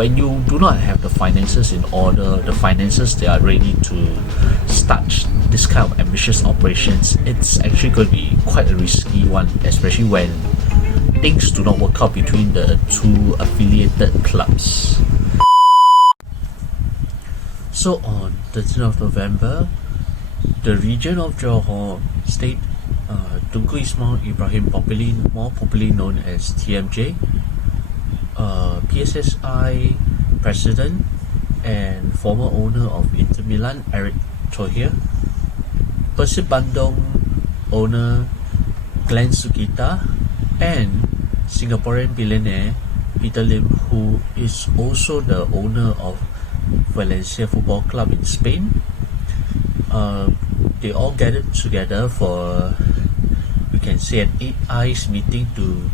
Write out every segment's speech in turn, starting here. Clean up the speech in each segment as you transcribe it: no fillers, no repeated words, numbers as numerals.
when you do not have the finances in order, the finances they are ready to start this kind of ambitious operations, it's actually going to be quite a risky one, especially when things do not work out between the two affiliated clubs. So on 13th of November, the region of Johor State, Tunku Ismail Ibrahim, more popularly known as TMJ, PSSI president and former owner of Inter Milan, Eric Thohir, Persib Bandung owner Glenn Sugita, and Singaporean billionaire Peter Lim, who is also the owner of Valencia Football Club in Spain. They all gathered together for, we can say, an 8 eyes meeting to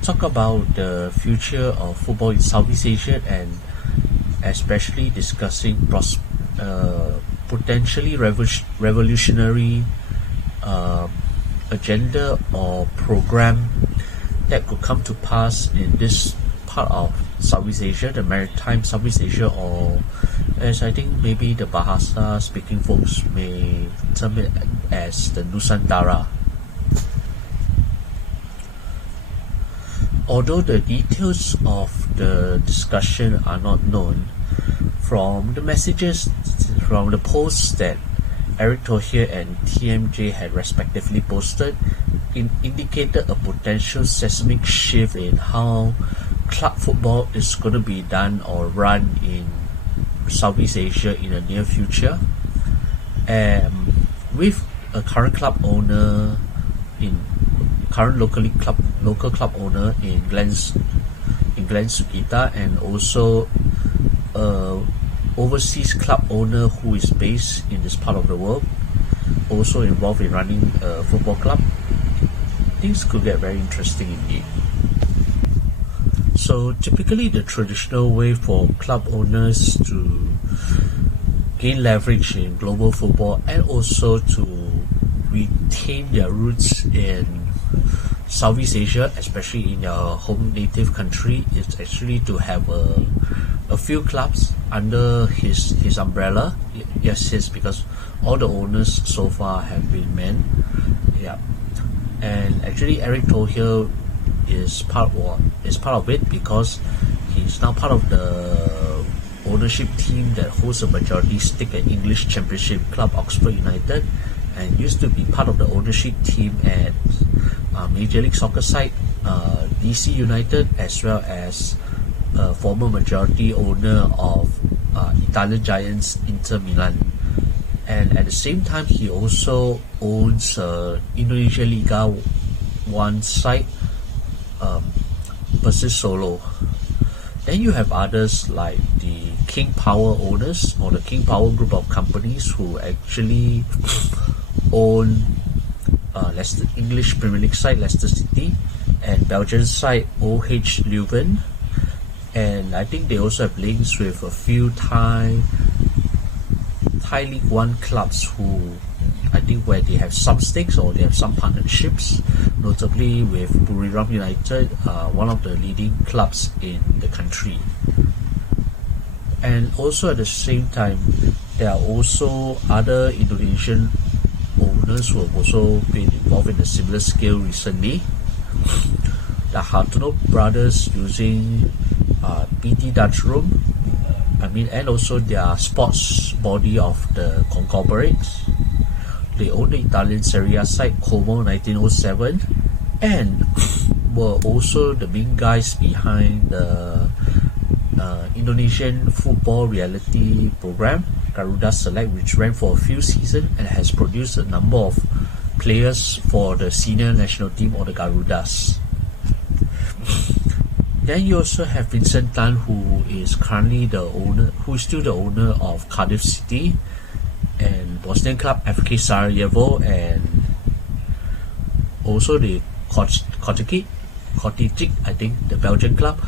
talk about the future of football in Southeast Asia, and especially discussing potentially revolutionary agenda or program that could come to pass in this part of Southeast Asia, the maritime Southeast Asia, or as I think maybe the Bahasa speaking folks may term it as the Nusantara. Although the details of the discussion are not known, from the messages, from the posts that Eric Thohir and TMJ had respectively posted, it indicated a potential seismic shift in how club football is going to be done or run in Southeast Asia in the near future. With a current club owner local club owner in Glenn Sugita, and also overseas club owner who is based in this part of the world, also involved in running a football club, things could get very interesting indeed. So typically the traditional way for club owners to gain leverage in global football and also to retain their roots in Southeast Asia, especially in your home native country, is actually to have a few clubs under his umbrella. Yes, his, because all the owners so far have been men. Yeah, and actually Eric Thohir is part of it, because he's now part of the ownership team that holds a majority stake at English Championship club Oxford United, and used to be part of the ownership team at Major League Soccer side DC United, as well as former majority owner of Italian giants Inter Milan. And at the same time, he also owns Indonesia Liga 1 side, Persis Solo. Then you have others like the King Power owners, or the King Power group of companies, who actually own Leicester, English Premier League side Leicester City, and Belgian side OH Leuven. And I think they also have links with a few Thai League 1 clubs, who I think where they have some stakes or they have some partnerships, notably with Buriram United, one of the leading clubs in the country. And also at the same time, there are also other Indonesian owners who have also been involved in a similar scale recently. The Hartono brothers using PT Dutch Room, and also their sports body of the conglomerates. They own the Italian Serie A side Como 1907, and were also the main guys behind the Indonesian football reality program Garuda Select, which ran for a few seasons and has produced a number of players for the senior national team, or the Garudas. Then you also have Vincent Tan, who is currently still the owner of Cardiff City and Bosnian club FK Sarajevo, and also the Kotičić, I think, the Belgian club,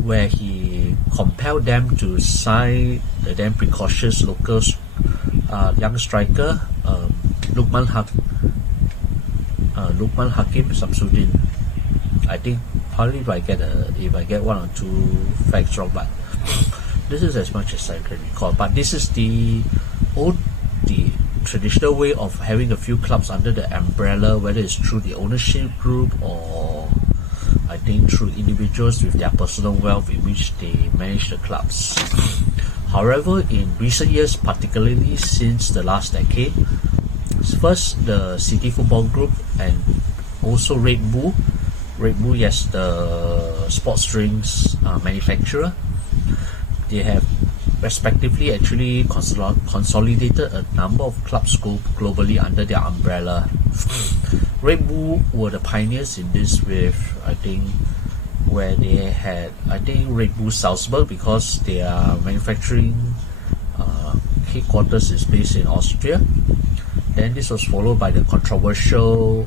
where he compelled them to sign the then precocious local young striker Lukman Hakim Samsudin. I think probably if I get one or two facts wrong, but This is as much as I can recall, but this is the traditional way of having a few clubs under the umbrella, whether it's through the ownership group or I think through individuals with their personal wealth in which they manage the clubs. However, in recent years, particularly since the last decade, first the JDT Football Group and also Red Bull, yes, the sports drinks manufacturer, they have respectively actually consolidated a number of clubs globally under their umbrella. Red Bull were the pioneers in this with, I think, where they had, I think, Red Bull Salzburg, because their manufacturing headquarters is based in Austria. Then this was followed by the controversial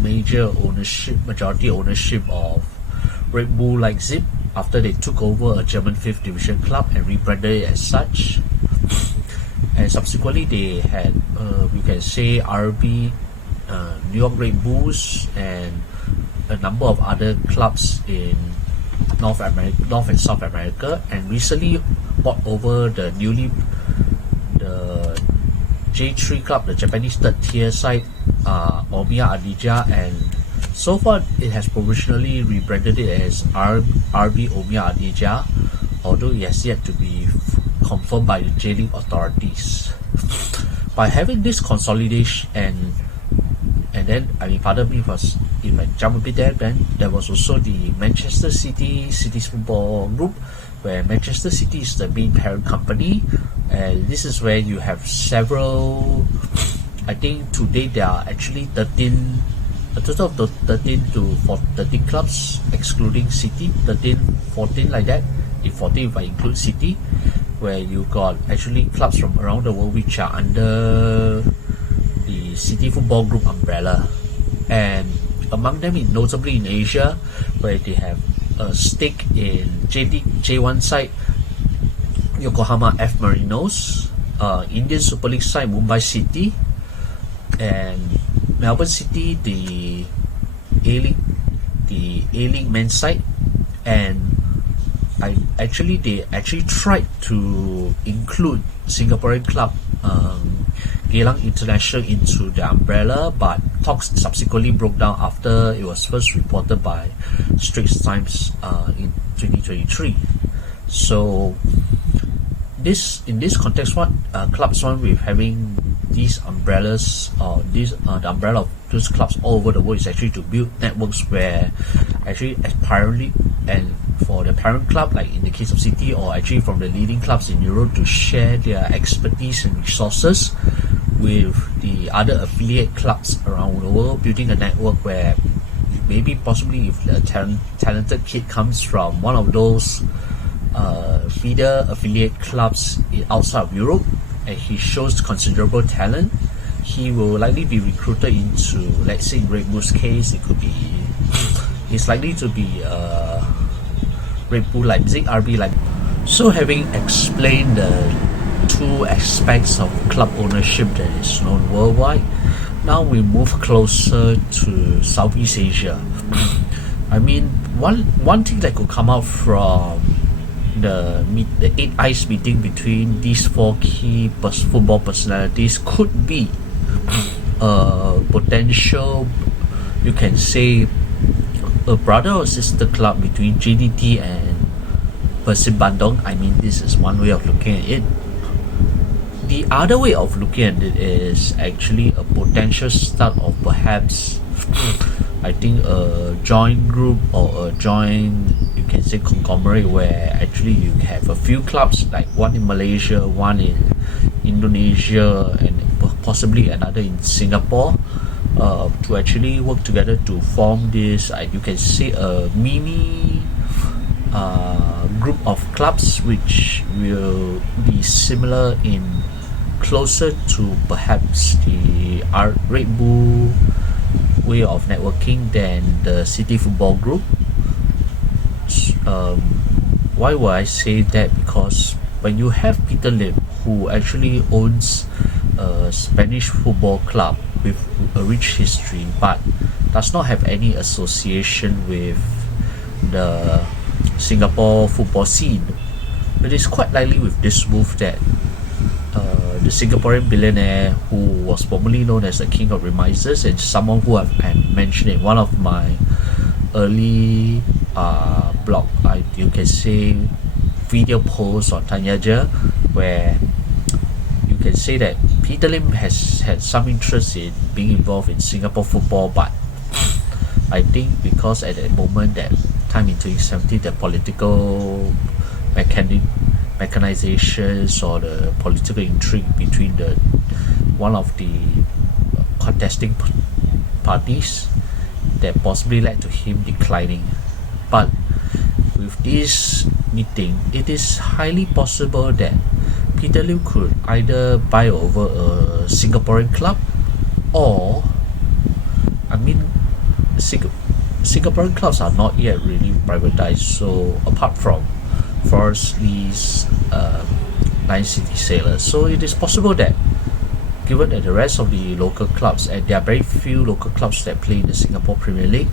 majority ownership of Red Bull Leipzig after they took over a German 5th division club and rebranded it as such. And subsequently they had, we can say, RB, New York Red Bulls, and a number of other clubs in North and South America, and recently bought over the J3 club, the Japanese third tier side, Omiya Adija, and so far it has provisionally rebranded it as RB Omiya Adija, although it has yet to be confirmed by the J-League authorities. By having this consolidation and then, I mean, pardon me if I jump a bit there, then there was also the Manchester City's Football Group, where Manchester City is the main parent company, and this is where you have several, I think today there are actually a total of 13 clubs excluding City, 13, 14 like that, if 14 if I include City, where you got actually clubs from around the world which are under the JDT Football Group umbrella, and among them notably in Asia, where they have a stake in J1 side Yokohama F Marinos, Indian Super League side Mumbai City, and Melbourne City, the A-League men's side. And they actually tried to include Singaporean club Geylang International into the umbrella, but talks subsequently broke down after it was first reported by Straits Times in 2023. So in this context, what clubs want with having these umbrellas, or the umbrella of those clubs all over the world, is actually to build networks where actually apparently, and for the parent club, like in the case of City, or actually from the leading clubs in Europe, to share their expertise and resources with the other affiliate clubs around the world, building a network where maybe possibly if a talented kid comes from one of those feeder affiliate clubs outside of Europe, and he shows considerable talent, he will likely be recruited into, let's say in Red Bull's case, it's likely to be Red Bull Leipzig, RB Leipzig. So having explained the two aspects of club ownership that is known worldwide, now we move closer to Southeast Asia. I mean, one thing that could come out from the 8 Eyes meeting between these four key football personalities could be a potential, you can say, a brother or sister club between JDT and Persib Bandung. I mean, this is one way of looking at it. The other way of looking at it is actually a potential start of perhaps, I think, a joint group or a joint, you can say, conglomerate, where actually you have a few clubs, like one in Malaysia, one in Indonesia, and possibly another in Singapore, to actually work together to form this, you can say, a mini group of clubs which will be similar in closer to perhaps the Red Bull way of networking than the JDT Football Group. Why would I say that? Because when you have Peter Lim, who actually owns a Spanish football club with a rich history but does not have any association with the Singapore football scene, it is quite likely with this move that the Singaporean billionaire who was formerly known as the King of Remisers and someone who I mentioned in one of my early blog, you can say video posts on Tanyaja, where you can say that Peter Lim has had some interest in being involved in Singapore football, but I think because at that moment, that time in 2017, the political mechanizations or the political intrigue between the one of the contesting parties that possibly led to him declining. But with this meeting, it is highly possible that Peter Lim could either buy over a Singaporean club, or Singaporean clubs are not yet really privatized, so apart from Forest Lee's Nine City Sailors, so it is possible that given that the rest of the local clubs, and there are very few local clubs that play in the Singapore Premier League,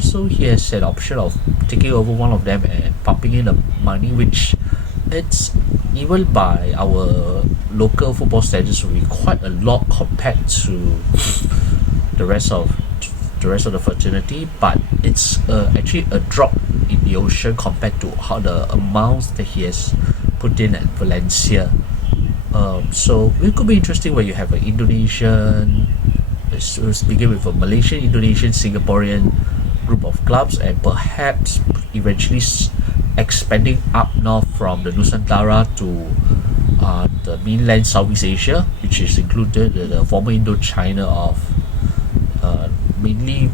so he has an option of taking over one of them and pumping in the money, which it's even by our local football standards will be quite a lot compared to the rest of the fraternity, but it's actually a drop in the ocean compared to how the amounts that he has put in at Valencia. So it could be interesting where you have an Indonesian, let's begin with a Malaysian, Indonesian, Singaporean group of clubs, and perhaps eventually expanding up north from the Nusantara to the mainland Southeast Asia, which is included the former Indochina of mainly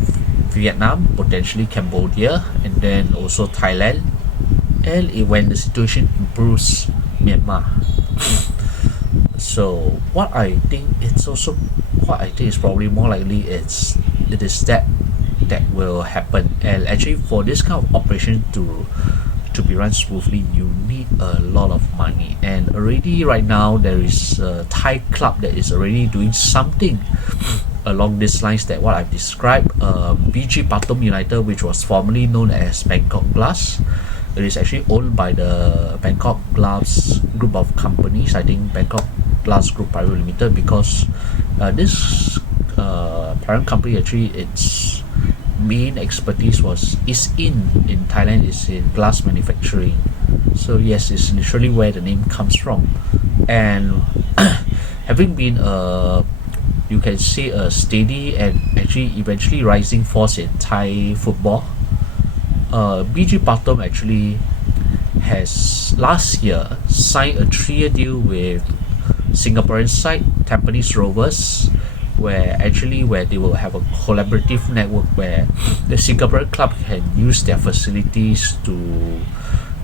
Vietnam, potentially Cambodia, and then also Thailand, and when the situation improves, Myanmar. So what I think is probably more likely it is that will happen. And actually for this kind of operation to be run smoothly, you need a lot of money, and already right now there is a Thai club that is already doing something along these lines that what I've described. BG Pathum United, which was formerly known as Bangkok Glass, it is actually owned by the Bangkok Glass group of companies, I think Bangkok Glass Group Private Limited, because this parent company, actually its main expertise is in Thailand, is in glass manufacturing. So yes, it's literally where the name comes from. And having been you can say a steady and actually eventually rising force in Thai football, BG Pathum actually has last year signed a 3-year deal with Singaporean side Tampines Rovers, where they will have a collaborative network where the Singaporean club can use their facilities to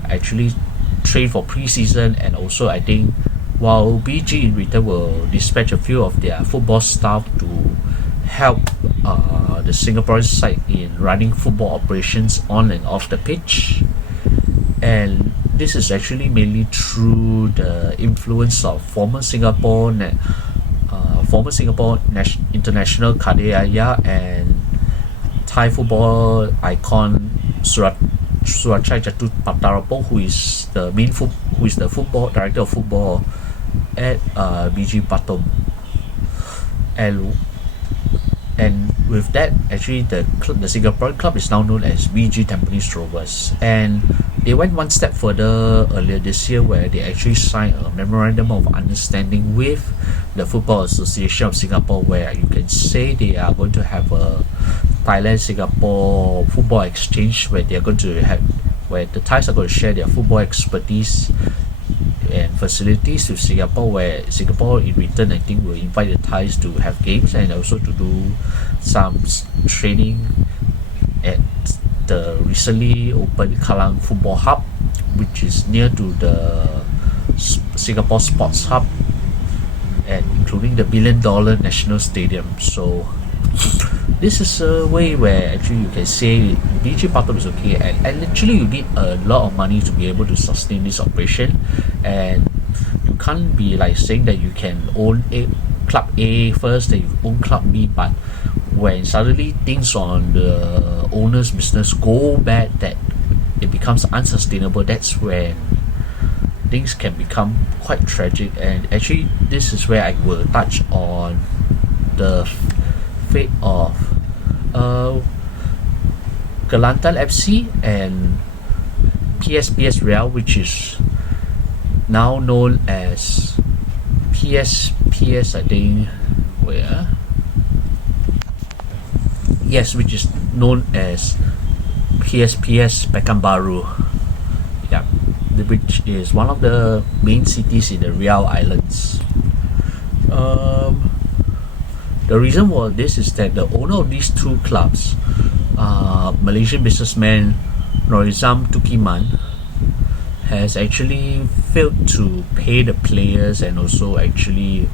actually train for pre-season, and also I think while BG in return will dispatch a few of their football staff to help the Singaporean side in running football operations on and off the pitch. And this is actually mainly through the influence of former Singapore international Kadeyaya and Thai football icon Surachai Jatut Patarapo, who is the football director of football at BG Pathum. And with that, actually the Singaporean club is now known as BG Tampines Rovers, and they went one step further earlier this year, where they actually signed a memorandum of understanding with the Football Association of Singapore, where you can say they are going to have a Thailand-Singapore football exchange, where the Thais are going to share their football expertise and facilities with Singapore, where Singapore in return I think will invite the Thais to have games and also to do some training at the recently opened Kallang Football Hub, which is near to the Singapore Sports Hub, and including the $1 billion National Stadium. So this is a way where actually you can say BG Pathum is okay, and actually you need a lot of money to be able to sustain this operation, and you can't be like saying that you can own club A first, then you own club B, but when suddenly things on the owner's business go bad, that it becomes unsustainable, that's when things can become quite tragic. And actually, this is where I will touch on the fate of Kelantan FC and PSPS Real, which is now known as PSPS, I think, which is known as PSPS Pekanbaru, which is one of the main cities in the Riau Islands. The reason for this is that the owner of these two clubs, Malaysian businessman Norizam Tukiman, has actually failed to pay the players and also actually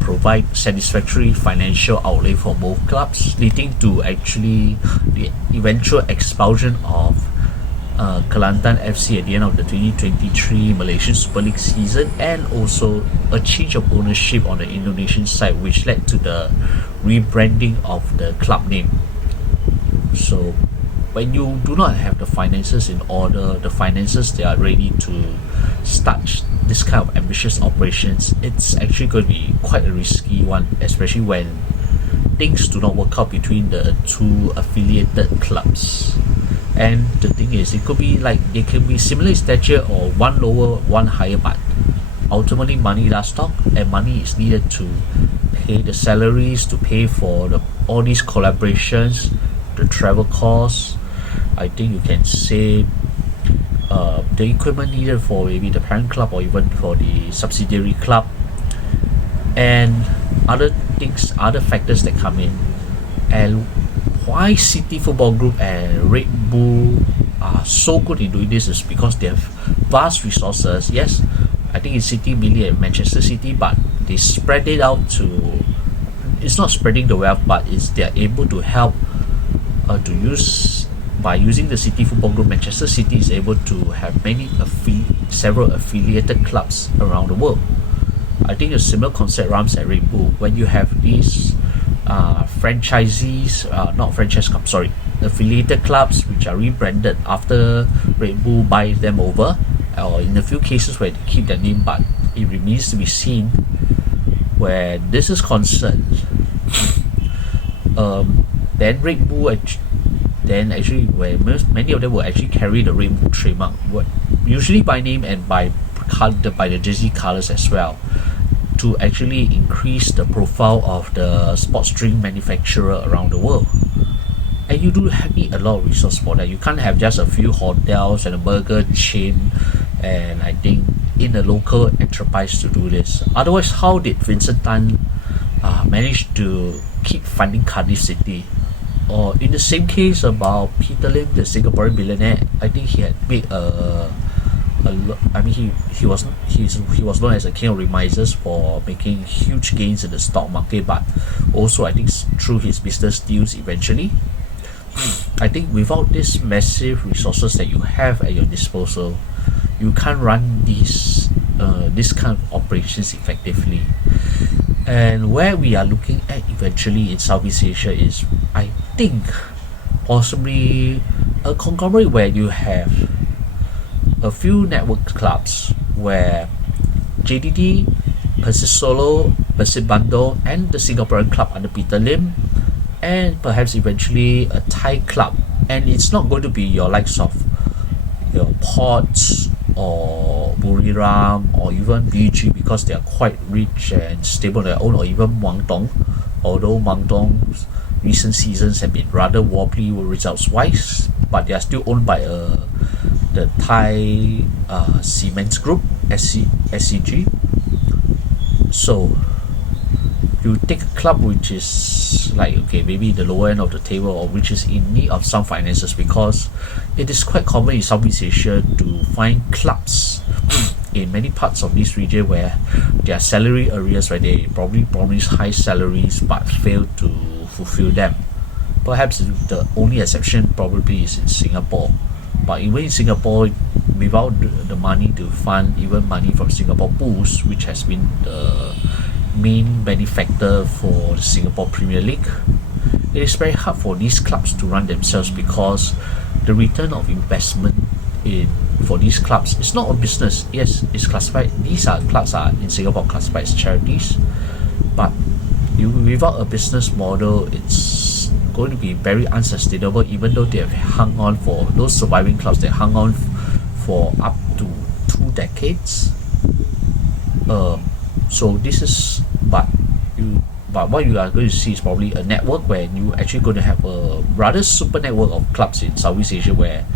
provide satisfactory financial outlay for both clubs, leading to actually the eventual expulsion of Kelantan FC at the end of the 2023 Malaysian Super League season, and also a change of ownership on the Indonesian side, which led to the rebranding of the club name. So when you do not have the finances in order, the finances they are ready to start this kind of ambitious operations, it's actually going to be quite a risky one, especially when things do not work out between the two affiliated clubs. And the thing is, it can be similar in stature or one lower, one higher, but ultimately money does talk, and money is needed to pay the salaries, to pay for all these collaborations, the travel costs. I think you can say the equipment needed for maybe the parent club or even for the subsidiary club, and other factors that come in. And why JDT Football Group and Red Bull are so good in doing this is because they have vast resources. Yes, I think it's City, Millie and Manchester City, but they spread it out to, it's not spreading the wealth, but they're able to help by using the JDT Football Group. Manchester City is able to have several affiliated clubs around the world. I think a similar concept runs at Red Bull. When you have these affiliated clubs which are rebranded after Red Bull buys them over, or in a few cases where they keep their name, but it remains to be seen where this is concerned. Then Red Bull where many of them will actually carry the Red Bull trademark, usually by name and by the jersey colors as well, to actually increase the profile of the sports drink manufacturer around the world. And you do need a lot of resource for that. You can't have just a few hotels and a burger chain, and I think in a local enterprise to do this. Otherwise, how did Vincent Tan manage to keep funding Cardiff City? Or in the same case about Peter Lim, the Singaporean billionaire, I think he had made he was known as the king of remisers for making huge gains in the stock market, but also I think through his business deals eventually. I think without these massive resources that you have at your disposal, you can't run this kind of operations effectively. And where we are looking at eventually in Southeast Asia is, I think, possibly a conglomerate where you have a few network clubs where JDT, Persib Solo, Persib Bandung, and the Singaporean club under Peter Lim, and perhaps eventually a Thai club. And it's not going to be your likes of your Ports or Buriram or even BG, because they are quite rich and stable on their own, or even Muangdong, although Muangdong's recent seasons have been rather wobbly results wise, but they are still owned by the Thai Cements Group, SCG. So you take a club which is maybe the lower end of the table, or which is in need of some finances, because it is quite common in Southeast Asia to find clubs in many parts of this region where their salary arrears, where they probably promise high salaries but fail to fulfill them. Perhaps the only exception probably is in Singapore. But even in Singapore, without the money to fund even money from Singapore Pools, which has been the main benefactor for the Singapore Premier League, it is very hard for these clubs to run themselves, because the return of investment in for these clubs. It's not a business. Yes, it's classified. These clubs are in Singapore classified as charities, but without a business model, it's going to be very unsustainable. Even though they have hung on for those surviving clubs, they hung on for up to 2 decades. So this is, but what you are going to see is probably a network where you actually going to have a rather super network of clubs in Southeast Asia, where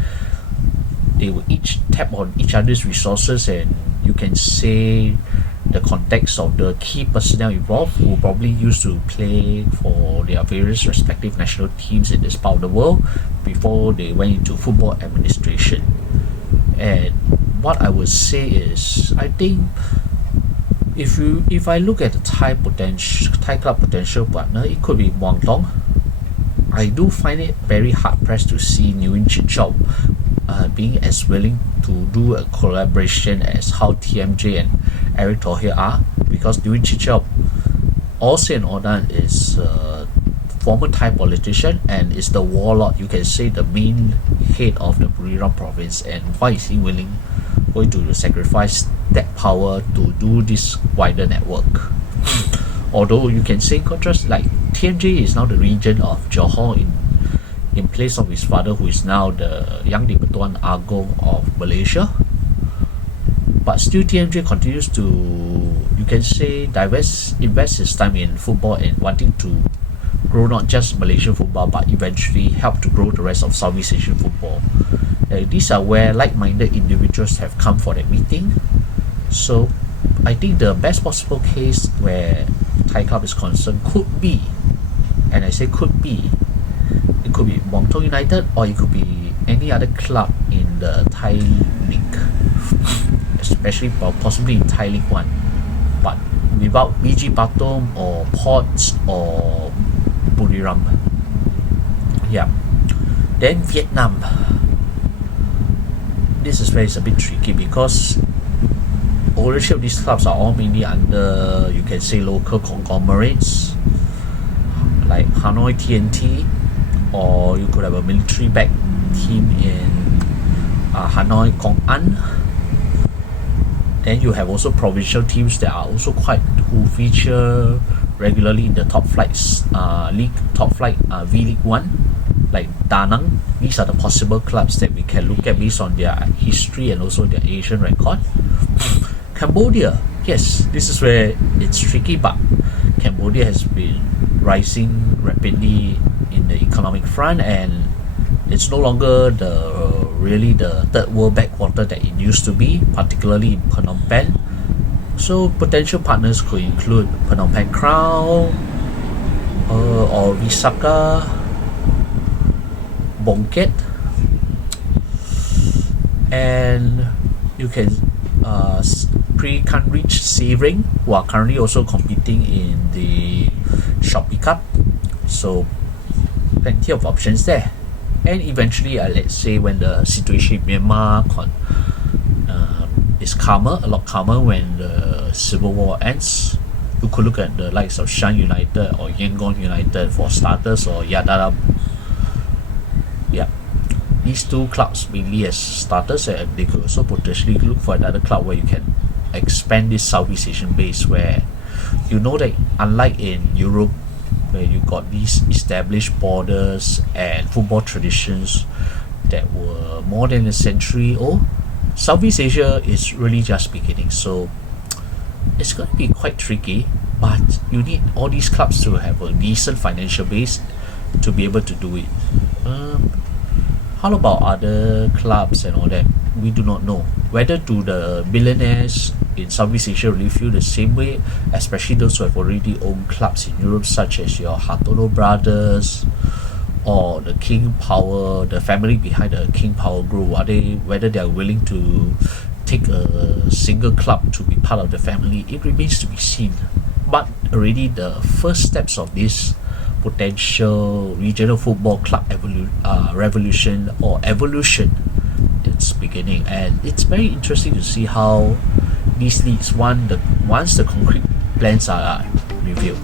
they will each tap on each other's resources, and you can say the context of the key personnel involved who probably used to play for their various respective national teams in this part of the world before they went into football administration. And what I would say is, I think if I look at the Thai club potential partner, it could be Muangthong. I do find it very hard pressed to see Nguyen Chichop being as willing to do a collaboration as how TMJ and Eric Tohir are, because Nguyen Chichop, all said and all done, is a former Thai politician and is the warlord, you can say the main head of the Buriram province. And why is he going to sacrifice that power to do this wider network? Although you can say in contrast, like TMJ is now the regent of Johor in place of his father, who is now the Yang di-Pertuan Agong of Malaysia. But still TMJ continues to, you can say, invest his time in football and wanting to grow not just Malaysian football, but eventually help to grow the rest of Southeast Asian football. These are where like-minded individuals have come for that meeting. So I think the best possible case where Thai club is concerned could be, and I say could be, it could be Muangthong United, or it could be any other club in the Thai League, especially possibly in Thai League 1, but without BG Patom or Ports or Buriram. Yeah. Then Vietnam. This is where it's a bit tricky, because ownership of these clubs are all mainly under, you can say, local conglomerates like Hanoi TNT, or you could have a military-backed team in Hanoi Công An. Then you have also provincial teams that are also who feature regularly in the top flights, V-League 1, like Da Nang. These are the possible clubs that we can look at based on their history and also their Asian record. Cambodia, yes, this is where it's tricky, but Cambodia has been rising rapidly in the economic front, and it's no longer really the third world backwater that it used to be, particularly in Phnom Penh. So potential partners could include Phnom Penh Crown, or Visaka, Bongket, and you can pre-Canrich Searing, who are currently also competing in the Shopee Cup. So plenty of options there. And eventually, let's say when the situation in Myanmar is calmer, a lot calmer, when the civil war ends, you could look at the likes of Shan United or Yangon United for starters, or Yadaram. Yeah, these two clubs mainly as starters, and they could also potentially look for another club where you can expand this Southeast Asian base, where you know that unlike in Europe, where you got these established borders and football traditions that were more than a century old, Southeast Asia is really just beginning. So it's going to be quite tricky, but you need all these clubs to have a decent financial base to be able to do it. How about other clubs and all that? We do not know. Whether do the billionaires in Southeast Asia really feel the same way, especially those who have already owned clubs in Europe, such as your Hartono brothers or the King Power, the family behind the King Power Group, whether they are willing to take a single club to be part of the family, it remains to be seen. But already the first steps of this potential regional football club revolution or evolution, it's beginning, and it's very interesting to see how these leagues, once the concrete plans are revealed,